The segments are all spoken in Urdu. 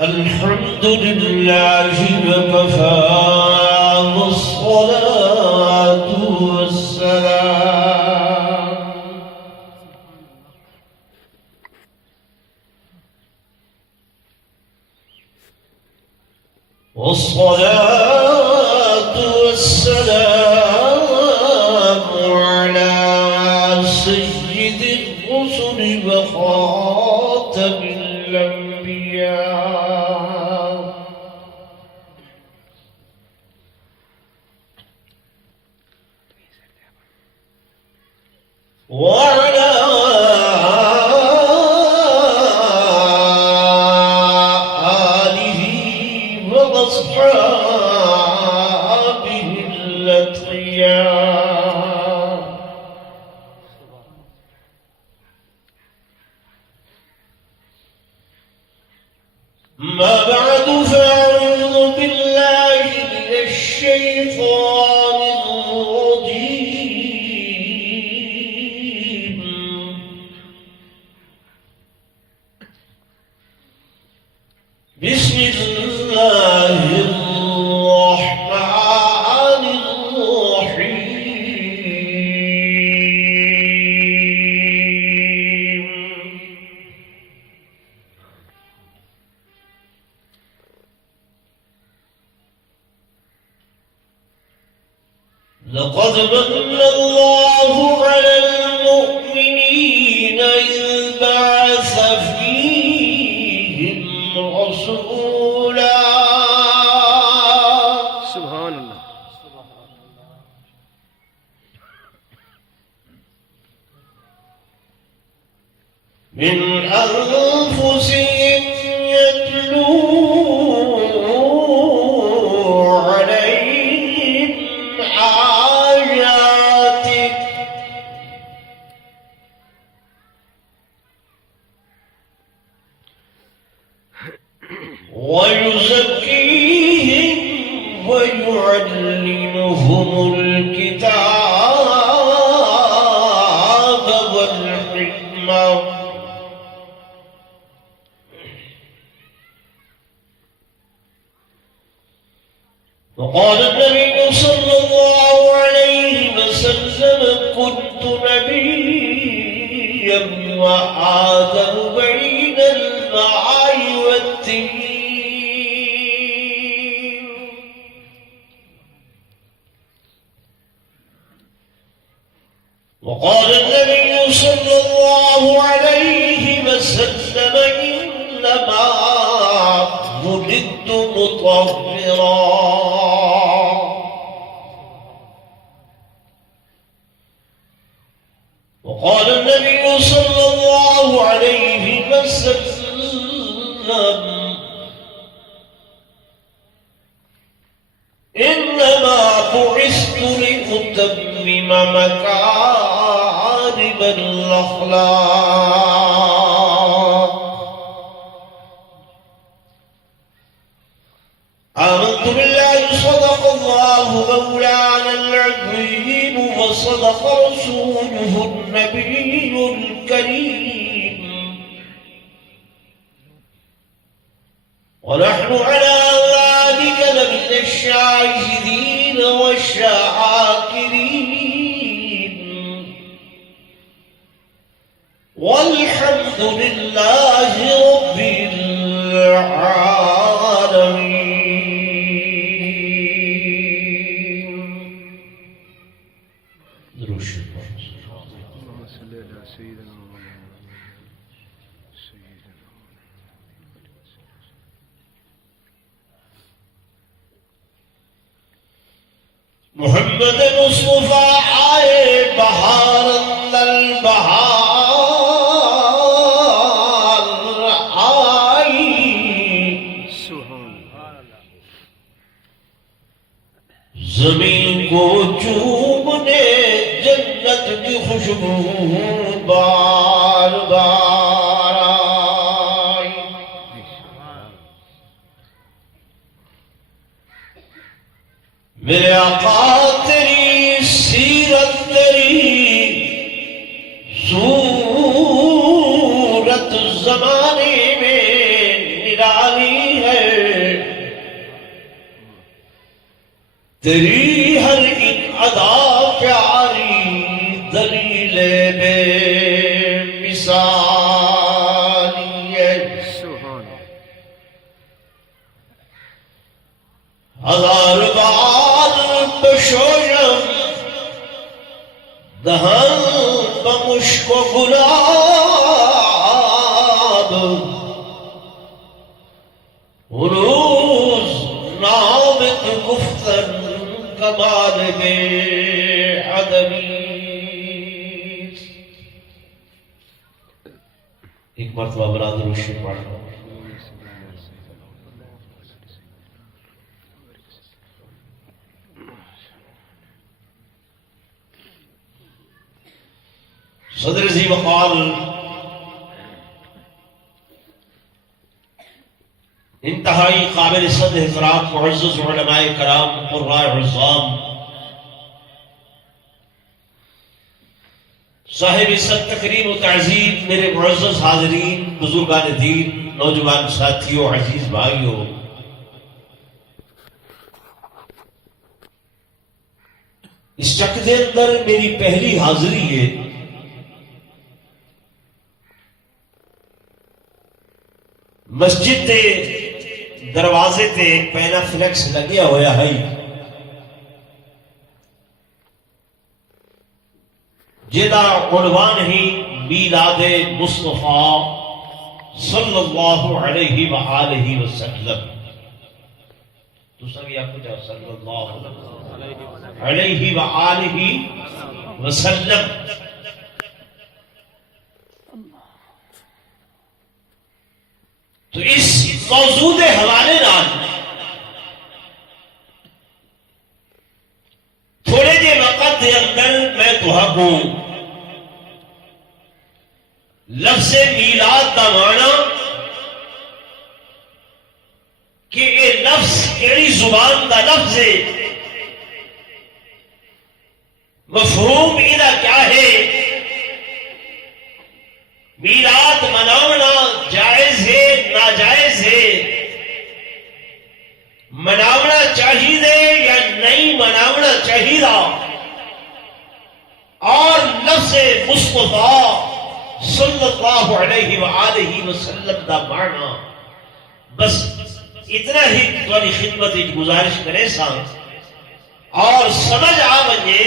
الحمد لله وكفى والصلاة والسلام على سيد الرسل وخاتم الأنبياء وعلى آله وأصحابه الأتقياء. ما بعد فأعوذ بالله من الشيطان الرجيم. بسم الله الرحمن الرحيم. لقد من الله على المؤمنين إذ بعث فيهم رسولا سبحان الله من أنفسهم يتلو عليهم آياته ويزكيهم ويعلمهم الكتاب والحكمة وقال النبي صلى الله عليه وسلم كنت نبيا وآدم بين الماء والتين. وقال النبي صلى الله عليه وسلم إنما ولدت مطهرا. وقال النبي صلى الله عليه وسلم إنما بعثت لأتمم مكارم الأخلاق. آمنت بالله صدق الله مولانا العظيم وصدق رسوله النبي الكريم ونحن على ذلك لمن الشاهدين والشاكرين والحمد لله رب العالمين. اللهم صل على سيدنا محمد مصطفى آئے بہار اندر بہار آئی. سبحان زمین کو چومنے جنت کی خوشبو بار بار آئی. میرے آقا تیری سیرت تیری صورت زمانے میں نرالی پیاری دلیل بے مثالی ہے سبحان ہزار بار بشویم دہن بمشک و گلاب روز نام تو گفتن کمال بے عدمی. ایک مرتبہ برادر روشن پڑھنا. صدر ذی وقار انتہائی قابل صد احترام معزز علماء کرام قراء عظام صاحب عزت تکریم و تعظیم میرے معزز حاضرین بزرگان دین نوجوان ساتھیوں عزیز بھائیوں اس چک دے اندر میری پہلی حاضری ہے. مسجد دے دروازے تے ایک پہلا فلیکس لگیا ہویا ہے جدا عنوان ہی میلاد مصطفیٰ صلی اللہ علیہ وآلہ وسلم. تو سب یہ آپ کو جاؤ صلی اللہ علیہ وآلہ وسلم. تو اس موضوع کے حوالے نال تھوڑے جے وقت دے اندر میں تہاکوں لفظ میلاد دا معنی کہ یہ لفظ کیڑی زبان دا لفظ ہے مفہوم ایدہ کیا ہے میلاد مناونا جائز ہے ناجائز ہے مناونا چاہیے یا نہیں مناونا چاہیے اور لفظ مصطفیٰ صلی اللہ علیہ وآلہ وسلم دا معنی بس اتنا ہی تمہاری خدمت گزارش کرے سا اور سمجھ آ بجے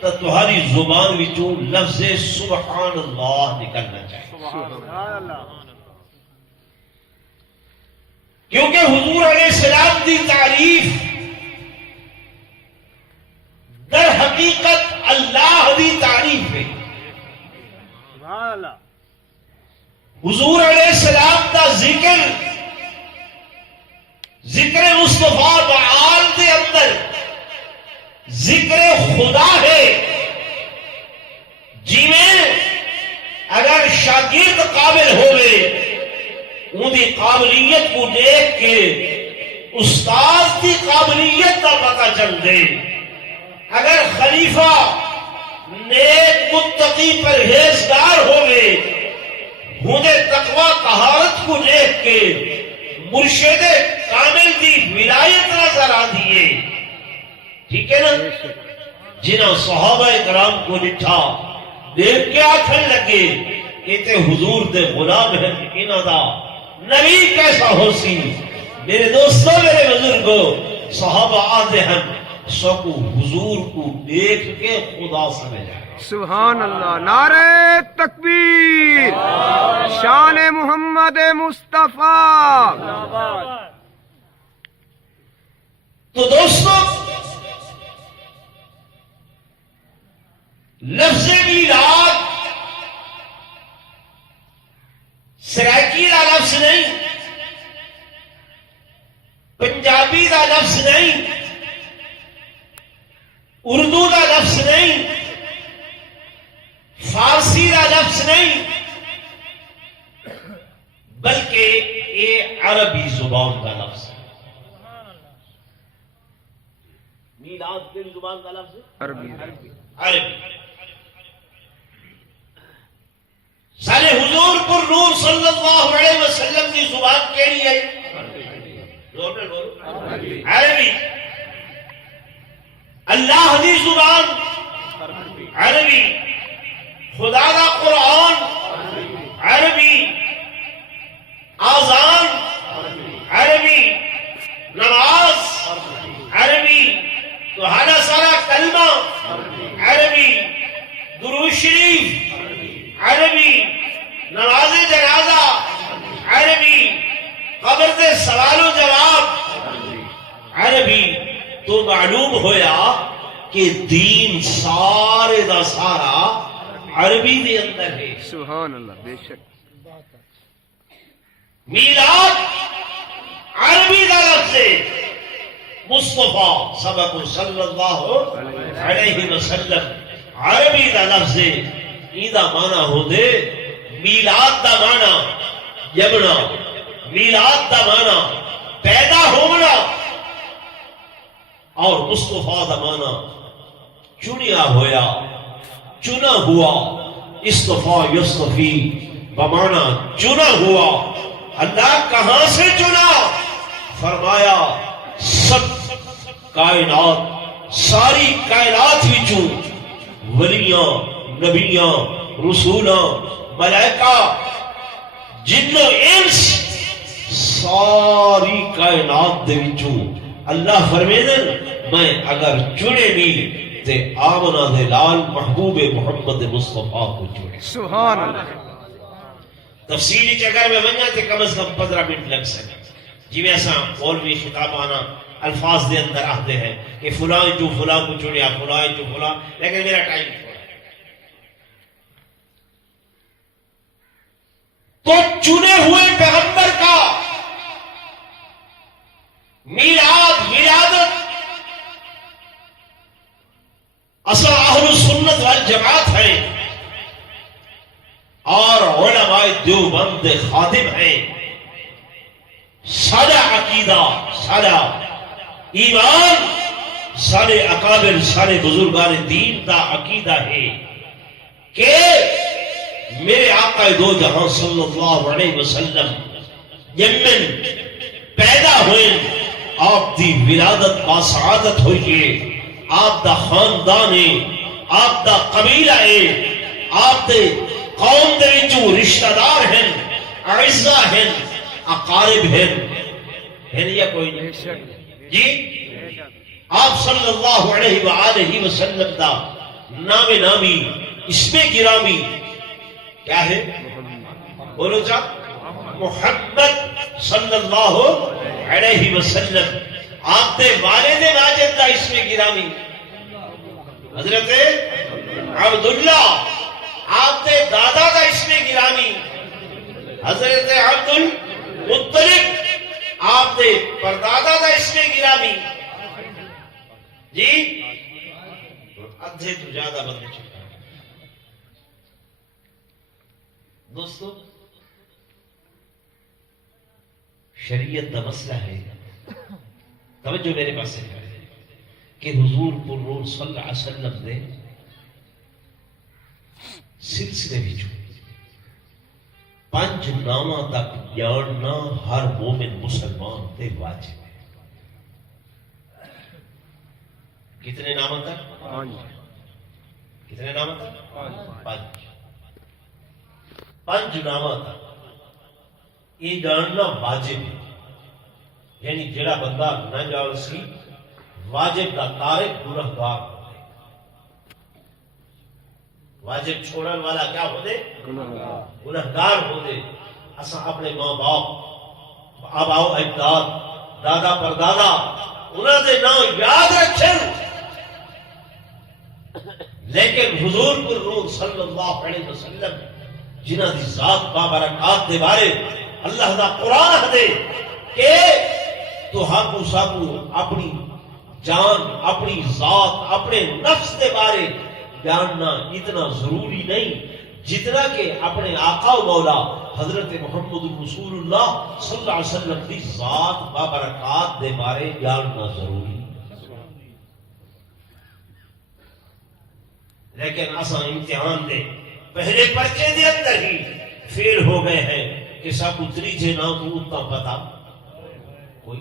تو تمہاری زبان وچوں لفظ سبحان اللہ نکلنا چاہیے. کیونکہ حضور علیہ السلام دی تعریف در حقیقت اللہ دی تعریف ہے. حضور علیہ السلام دا ذکر مصطفیٰ بعال دے اندر ذکر خدا ہے. جی میں اگر شاگرد قابل ہوئے ان کی قابلیت کو دیکھ کے استاد کی قابلیت کا پتہ چل دے. اگر خلیفہ نیک متقی پرہیزگار ہوئے ہنے تقوی طہارت کو دیکھ کے مرشد کامل کی ولایت نظر آ دیے. ٹھیک ہے نا. جنہاں صحابہ کرام کو ڈٹھا دیکھ کے آکھن لگے کہ تے حضور دے غلام ہیں انہاں دا نبی کیسا ہو سی. میرے دوستوں میرے بزرگوں صحابہ آتے ہیں سو کو حضور کو دیکھ کے خدا سمجھا. سبحان اللہ. نعرہ تکبیر. شان محمد مصطفیٰ. تو دوستوں لفظ میلاد سرائکی کا لفظ نہیں, پنجابی کا لفظ نہیں, اردو کا لفظ نہیں, فارسی کا لفظ نہیں, بلکہ یہ عربی زبان کا لفظ ہے. میلاد کیڑی زبان کا لفظ ہے؟ عربی. عربی. سارے حضور پر نور صلی اللہ علیہ وسلم کی زبان کیڑی ہے؟ عربی. اللہ دی زبان خدا دا قرآن عربی، آذان عربی، نماز عربی، تو ہر سارا کلمہ عربی، درود شریف عربی، نماز جنازہ عربی، قبر سے سوال و جواب عربی. تو معلوم ہویا کہ دین سارے دا سارا عربی دے اندر ہے. سبحان اللہ. بے شک. میلاد عربی دا لفظ ہے. مصطفیٰ سبق صلی اللہ علیہ وسلم عربی دا لفظ ہے. ایدہ معنی ہو دے میلاد دا معنی جمنا، میلاد دا معنی پیدا ہونا، اور مصطفیٰ دا معنی چنیا ہویا، چنا ہوا. اصطفیٰ یصطفی بمعنی چنا ہوا. اللہ کہاں سے چنا؟ فرمایا سب کائنات، ساری کائنات وچوں ولیاں، نبیاں، رسولاں، ملائکہ، جن و انس، ساری کائنات دے وچوں اللہ فرمیدن میں اگر چنے بھی تے آمنہ دے لال محبوب محمد مصطفیٰ کو چنے. سبحان اللہ. تفصیلی چکر میں ونجا تے کم از کم 15 منٹ لگ سکے. جی میں ایسا مولوی خطابانہ الفاظ دے اندر آتے ہیں کہ فلاں جو فلاں کو چنیا، فلاں جو فلاں، لیکن میرا ٹائم تھوڑا ہے. تو چنے ہوئے پیغمبر کا میلاد، ولادت اصل اہل سنت والجماعت ہے، اور علماء دیوبند خادم ہیں. سارا عقیدہ، سارا ایمان، سارے اکابر، سارے بزرگان دین کا عقیدہ ہے کہ میرے آقا دو جہاں صلی اللہ علیہ وسلم یمن پیدا ہوئے، آپ دی ولادت باسعادت ہوئی، آپ دا خاندان ہے، آپ دا قبیلہ ہے، آپ دے قوم دے وچوں رشتہ دار ہیں، اعزا ہیں، اقارب ہیں یا کوئی نہیں؟ جی آپ صلی اللہ علیہ وآلہ وسلم دا نام نامی، اسم گرامی کیا ہے؟ بولو جا. محمد صلی اللہ علیہ وسلم. آپ دے والد ماجد دا اسم گرامی حضرت عبداللہ. آپ دے دادا دا اسم گرامی حضرت عبد المطلب. آپ دے پردادا دا اسم گرامی. جی ادھے تو زیادہ بندے چکا. دوستو شریعت دا مسئلہ ہے، توجہ میرے پاس ہے کہ حضور پر نور صلی اللہ علیہ وسلم نے سلسلے وچوں 5 نامہ تک جاننا ہر مومن مسلمان تے واجب ہے. کتنے نامہ تک؟ 5. کتنے نامہ تک؟ 5 نامہ تک یہ جاننا واجب ہے. یعنی جڑا بندہ نہ جان سی واجب دا تارک گنہگار ہو دے. واجب چھوڑن والا کیا ہو دے؟ گنہگار ہو دے. اساں اپنے ماں باپ، آبا و اجداد، دادا پردادا انہاں دے نام یاد رکھیں، لیکن حضور پر نور صلی اللہ علیہ وسلم جنہ دی ذات بابرکات دے بارے اللہ دا قرآن دے کہ تو ہاکو ساکو اپنی جان، اپنی ذات، اپنے نفس دے بارے جاننا اتنا ضروری نہیں جتنا کہ اپنے آقا و مولا حضرت محمد رسول اللہ صلی اللہ علیہ وسلم کی ذات بابرکات دے بارے جاننا ضروری. لیکن اساں امتحان دے پہلے پرچے دے اندر ہی فیل ہو گئے ہیں کہ سب اتری جے نہ تو اتنا پتا کوئی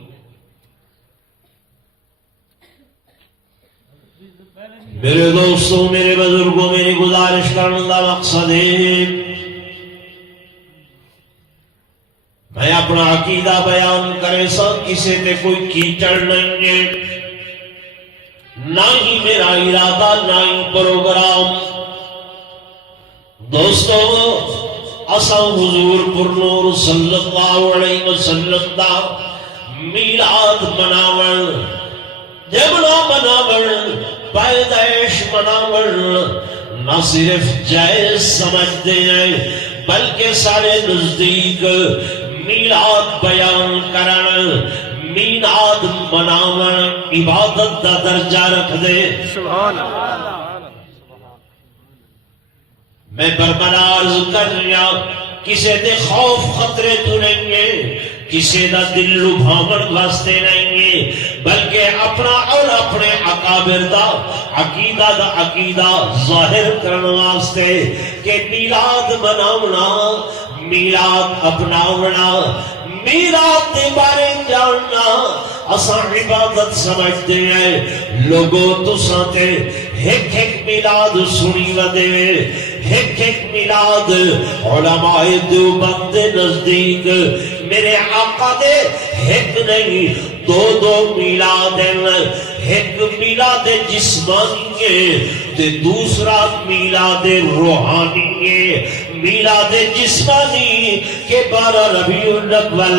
میرے دوستوں، میرے بزرگوں، میری گزارش کرنے کا مقصد ہے میں اپنا عقیدہ بیان کرے سا کسی تے کوئی کیچڑ نہیں ہے، نہ ہی میرا ارادہ، نہ ہی پروگرام۔ دوستو، اساں حضور پر نور صلی اللہ علیہ وسلم دا میلاد مناون، جمنا مناون، پیدائش مناون نہ صرف جائز سمجھتے ہیں بلکہ سارے نزدیک میلاد بیان کرن، میلاد مناون عبادت دا درجہ رکھ دے۔ سبحان اللہ۔ میں بربنا عرض کر رہا کسی دے خوف خطرے تو نہیں ہے، کسی دا دل لبھاون واسطے نہیں ہے، بلکہ اپنا اور اپنے اکابر دا عقیدہ ظاہر کرنے واسطے کہ میلاد مناونا، میلاد اپناونا، میلاد دے بارے جاننا اساں عبادت سمجھتے ہیں۔ لوگوں تساں تے ایک میلاد سنی ودے، ایک میلاد علماء دیوبند دے نزدیک میرے آقا دے ایک نہیں دو میلاد ہیں، ایک میلاد جسمانی ہے تے دوسرا میلاد روحانی ہے۔ میلاد جسمانی کے 12 ربیع الاول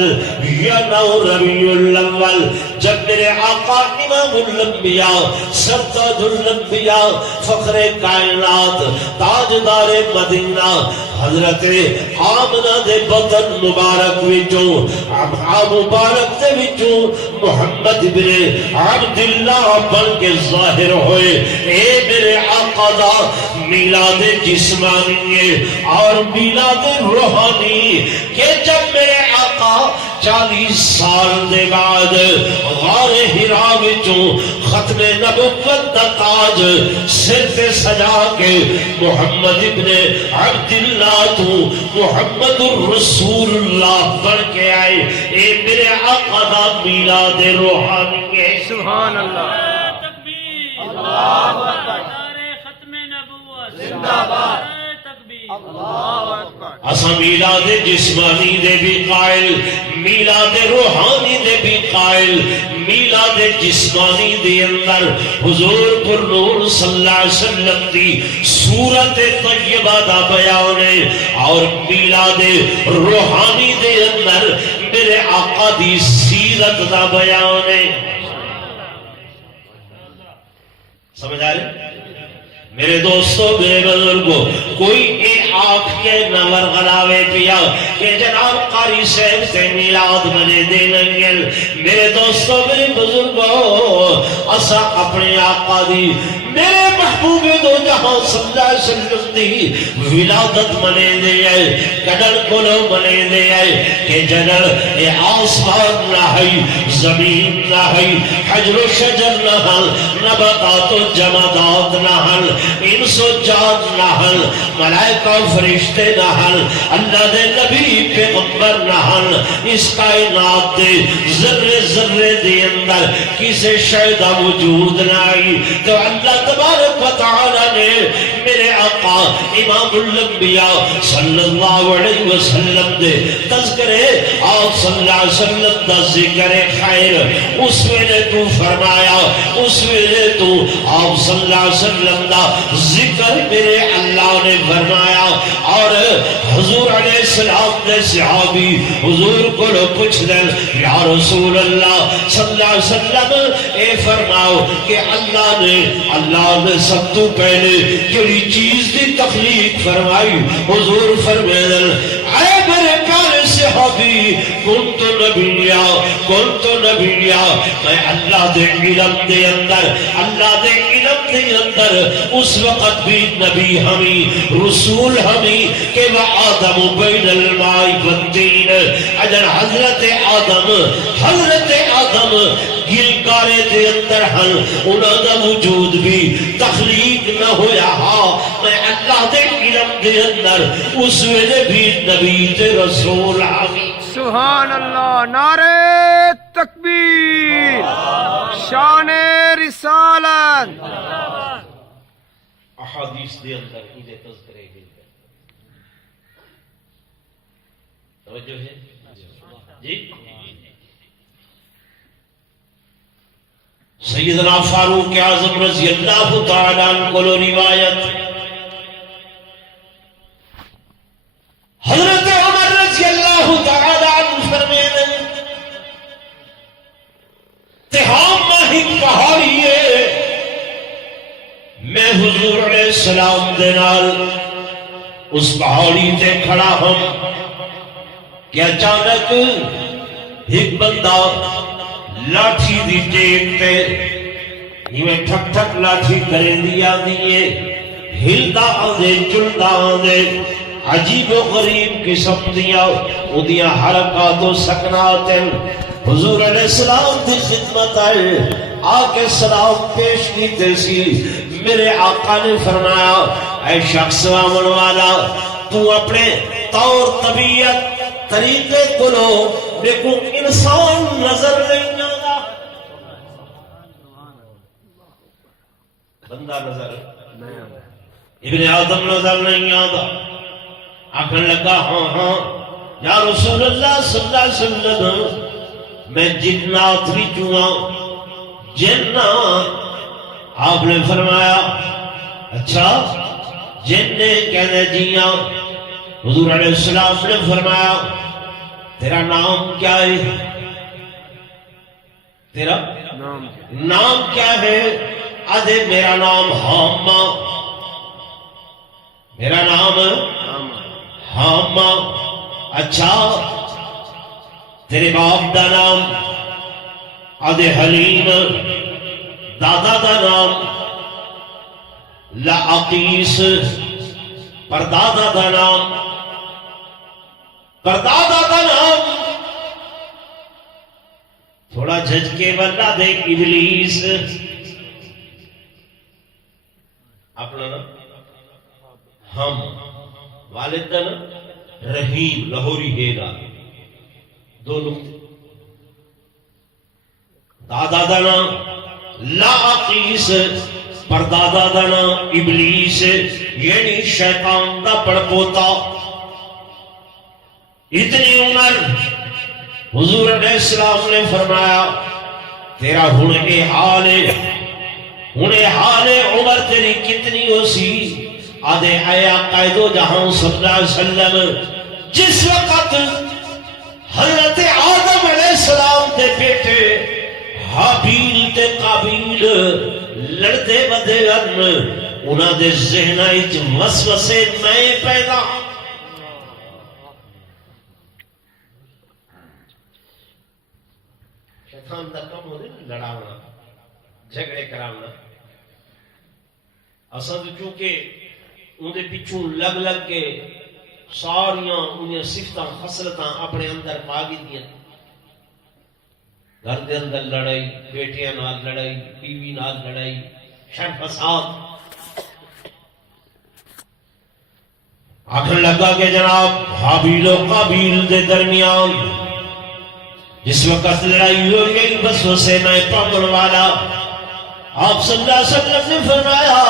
یا 9 ربیع الاول جب میرے آقا امام الانبیاء، سرداد الانبیاء، فخر کائنات، تاجدار مدینہ حضرت آمنہ دے بطن مبارک وچوں، مبارک دے وچوں محمد بن عبداللہ بن کے ظاہر ہوئے۔ اے میرے آقا دا میلاد جسمانی ہے اور میلاد روحانی کہ جب میرے آقا 40 سال دے بعد غار حرا وچوں ختم نبوت دا تاج سر تے سجا کے محمد ابن عبداللہ تو محمد الرسول اللہ بن کے آئے۔ اے میرے آقا دا میلاد روحانی ہے۔ سبحان اللہ۔ اللہ اکبر، ختم نبوت زندہ باد، اسا میلاد جسمانی دے بھی قائل، میلاد روحانی دے بھی قائل۔ میلاد جسمانی دے اندر حضور پر نور صلی اللہ علیہ وسلم دی صورت طیبہ دا بیان ہے، اور میلاد روحانی دے اندر میرے آقا دی سیرت دا بیان ہے۔ سمجھ آ رہے؟ میرے دوستو، میرے بزرگوں، کوئی اے آنکھ کے نور غلاوے پیا کہ جناب قاری صاحب سے میلاد منے دیننگل۔ میرے دوستو، میرے بزرگوں، اسا اپنے آقا دی، میرے محبوب دو جہاں صلی اللہ علیہ وسلم دی ولادت منے دے آئے، کڈل کلو منے دے آئے کہ جنر اے آسمان نہ ہے، زمین نہ ہے، حجر و شجر نہ ہل، نباتات و جمادات نہ ہل، انس و جان نہ ہل، ملائکہ و فرشتے نہ ہل، اللہ دے نبی پیغمبر نہ ہل، اس کائنات دے ذرے ذرے دے اندر کسے شہدہ وجود نہ آئی، تو اللہ تبارک و تعالی نے میرے آقا امام الانبیاء صلی اللہ علیہ وسلم دے تذکرے آپ صلی اللہ علیہ وسلم دا ذکر خیر اس ویلے تو فرمایا، اس ویلے تو آپ صلی اللہ علیہ وسلم دا ذکر میرے اللہ نے فرمایا، اور حضور علیہ السلام نے صحابی حضور کو پوچھ دیں یا رسول اللہ صلی اللہ علیہ وسلم اے فرماؤ کہ اللہ نے سب تو پہلے کیڑی چیز دی تخلیق فرمائی؟ حضور فرمائے اے میرے پیارے صحابی کنت نبیا، میں اللہ دے علم دے اندر اس وقت بھی نبی ہمیں رسول ہمیں کہ وہ آدم بین الماء والطین، اجر حضرت آدم گلکارے دے اندر ہن، انہاں دا وجود بھی تخلیق نہ ہویا ہاں، میں اللہ دے علم دے اندر اس ویلے بھی نبی تے رسول آگی۔ سبحان اللہ، نعرہ تکبیر، شان رسالت۔ احادیث دے اندر انہیں تذکرے گئے توجہ ہے جی سیدنا فاروق اعظم رضی اللہ تعالی عنہ کو روایت حضرت عمر رضی اللہ تعالی عنہ فرمائے تہامہ ہی پہاڑی ہے میں حضور علیہ السلام دے نال اس پہاڑی تے کھڑا ہوں کہ اچانک ایک بندہ لاٹھی دی ٹیک تے یہ ٹھک ٹھک لاٹھی کریں دیا دیئے ہلدا آدھے چلدا آدھے عجیب و غریب قسم دیا ادھیا حرکات و سکنات حضور علیہ السلام دی خدمت آئے آکے سلام پیش کیتے سی میرے آقا نے فرمایا اے شخص آمن والا تو اپنے طور طبیعت طریقے کو لو دیکھو انسان نظر نہیں آتا بندہ نظر ابن آدم نظر نہیں آتا آکھن لگا ہاں ہاں یا رسول اللہ صلی اللہ علیہ وسلم میں جنات بھی چوہاں جنات آپ نے فرمایا اچھا جن نے کہنے جیاں حضور علیہ السلام نے فرمایا تیرا نام کیا ہے تیرا نام کیا ہے آدھے میرا نام حاما میرا نام حاما اچھا تیرے باپ دا نام آدھے حلیم دادا دا نام لعقیس پردادا دا نام پردادا دا نام تھوڑا جھجکے والا دے ابلیس اپنا نام ہم والد دا نام رحیم لاہوری ہے گا دو نقطے دادا دا نام لعقیس پردادا دا نام ابلیس یعنی شیطان دا پڑپوتا اتنی عمر حضور علیہ السلام نے فرمایا تیرا ہنے حال عمر تیری کتنی ہو سی آدھے آیا قائد و جہاں صلی اللہ علیہ وسلم جس وقت حضرت آدم علیہ السلام دے بیٹے حابیل تے قابیل لڑتے بدے گرن انہاں دے ذہنائی چ وسوسے میں پیدا شیطان دا کم ہو دے لڑاونا جھگڑے کراونا اصل چونکہ اندے پیچھوں لگ لگ کے ساریاں انہیں صفتاں خصلتاں اپنے اندر پاگی دیا گھر دے اندر لڑائی بیٹیاں نال لڑائی بیوی نال لڑائی شر فساد آخر لگا کہ جناب حابیل و قابیل دے درمیان جس وقت لڑائی ہو گئی بس اسے میں پکڑ والا آپ صلی اللہ علیہ وسلم نے فرمایا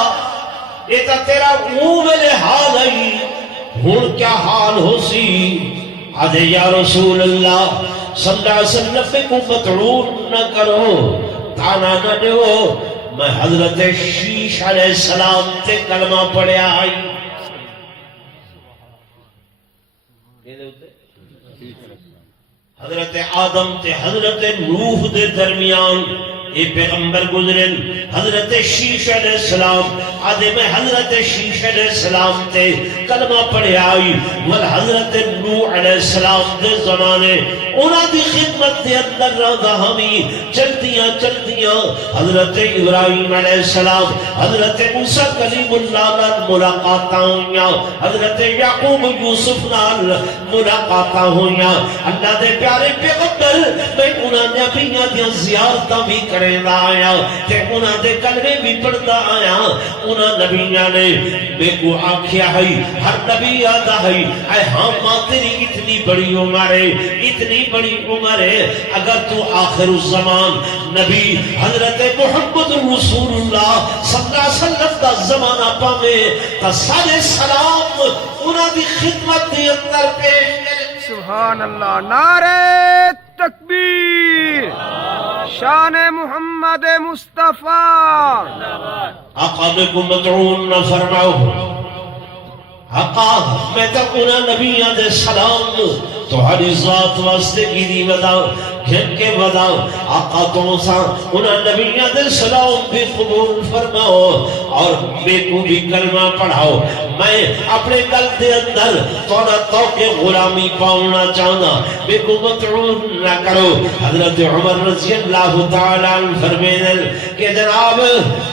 یہ تا تیرا میرے حال آئی ہون کیا حال ہو سی آدھے یا رسول اللہ صلی اللہ علیہ وسلم میں کو مطعون نہ کرو تانا نہ دو میں حضرت شیش علیہ السلام تے کلمہ پڑھیا آئی حضرت آدم تے حضرت نوح دے درمیان یہ پیغمبر گزرن حضرت شیش علیہ السلام آدھے میں حضرت شیش علیہ السلام تے کلمہ پڑھے آئی والحضرت نوح علیہ السلام دے زمانے انہاں دی خدمت دے اندر رہا ہمیں چلتیاں حضرت ابراہیم علیہ السلام حضرت موسیٰ کلیم اللہ نال ملاقاتاں ہوئیاں حضرت یعقوب یوسف نال ملاقاتاں ہوئیاں اللہ دے پیارے پیغمبر میں انہاں نبیاں دیاں زیارتاں بھی کر کریدا آیا تے انہاں دے کلمے بھی پڑھدا آیا انہاں نبیاں نے میں کو آکھیا ہے ہر نبی آتا ہے اے ہاں ماں تیری اتنی بڑی عمر ہے اتنی بڑی عمر ہے اگر تو آخر الزمان نبی حضرت محمد رسول اللہ صلی اللہ علیہ وسلم دا زمانہ پاوے تا سارے سلام انہاں دی خدمت دے اندر پیش کرے سبحان اللہ نعرہ تکبیر شان محمد مصطفیٰ آقا میں کو مدعون نہ فرماؤ آقا میں تک انہاں نبیاں دے سلام تمہاری ذات واسطے کی دی بداؤ گھن کے بداؤ آقا تم سا انہاں نبیاں دے سلام بھی قبول فرماؤ اور میں کو بھی کلمہ پڑھاؤ میں اپنے قلب دے اندر توڑا توقع غلامی پاؤنا چاہنا میں کو مطعون نہ کرو حضرت عمر رضی اللہ تعالیٰ عنہ فرمیدن کہ جناب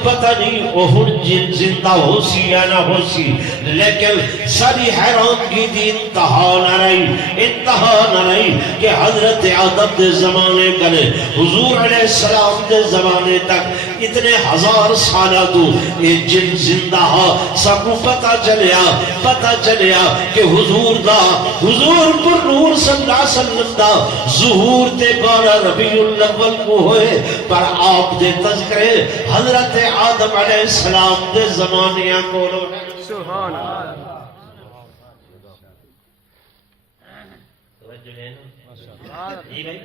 پتہ نہیں وہ زندہ ہو سی یا نہ ہو سی لیکن ساری حیران کی دی انتہا نہ رہی کہ حضرت آدم دے زمانے کرے حضور علیہ السلام دے زمانے تک اتنے ہزار سالہ تو یہ جن زندہ ہا سب کو پتہ چلیا کہ حضور پر نور صلی اللہ علیہ وسلم دا ظہور تے 12 ربیع الاول کو ہوئے پر آپ دے تذکرے حضرت آدم علیہ السلام دے زمانے کو سبحان اللہ جی بھائی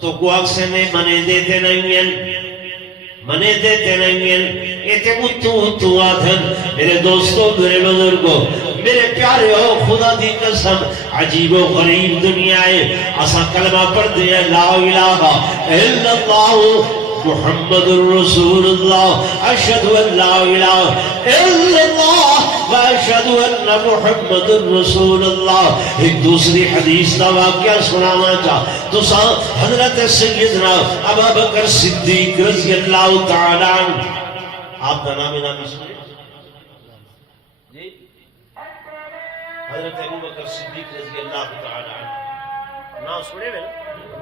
تو کو اکسے میں منے دیتے نہیں ہیں یہ تے اتو آدھن میرے دوستوں میرے بزرگوں میرے پیارے ہو خدا دی قسم عجیب و غریب دنیا ہے اسا کلمہ پڑھ دیا لا الہ الا اللہ محمد رسول اللہ اشہد ان لا الہ الا اللہ واشہد ان محمد رسول اللہ ایک دوسری حدیث کا واقعہ سنانا چاہ تو حضرت سیدنا ابو بکر صدیق رضی اللہ تعالیٰ عنہ آپ کا نام سنے جی حضرت ابو بکر صدیق رضی اللہ تعالیٰ عنہ نام سنے میں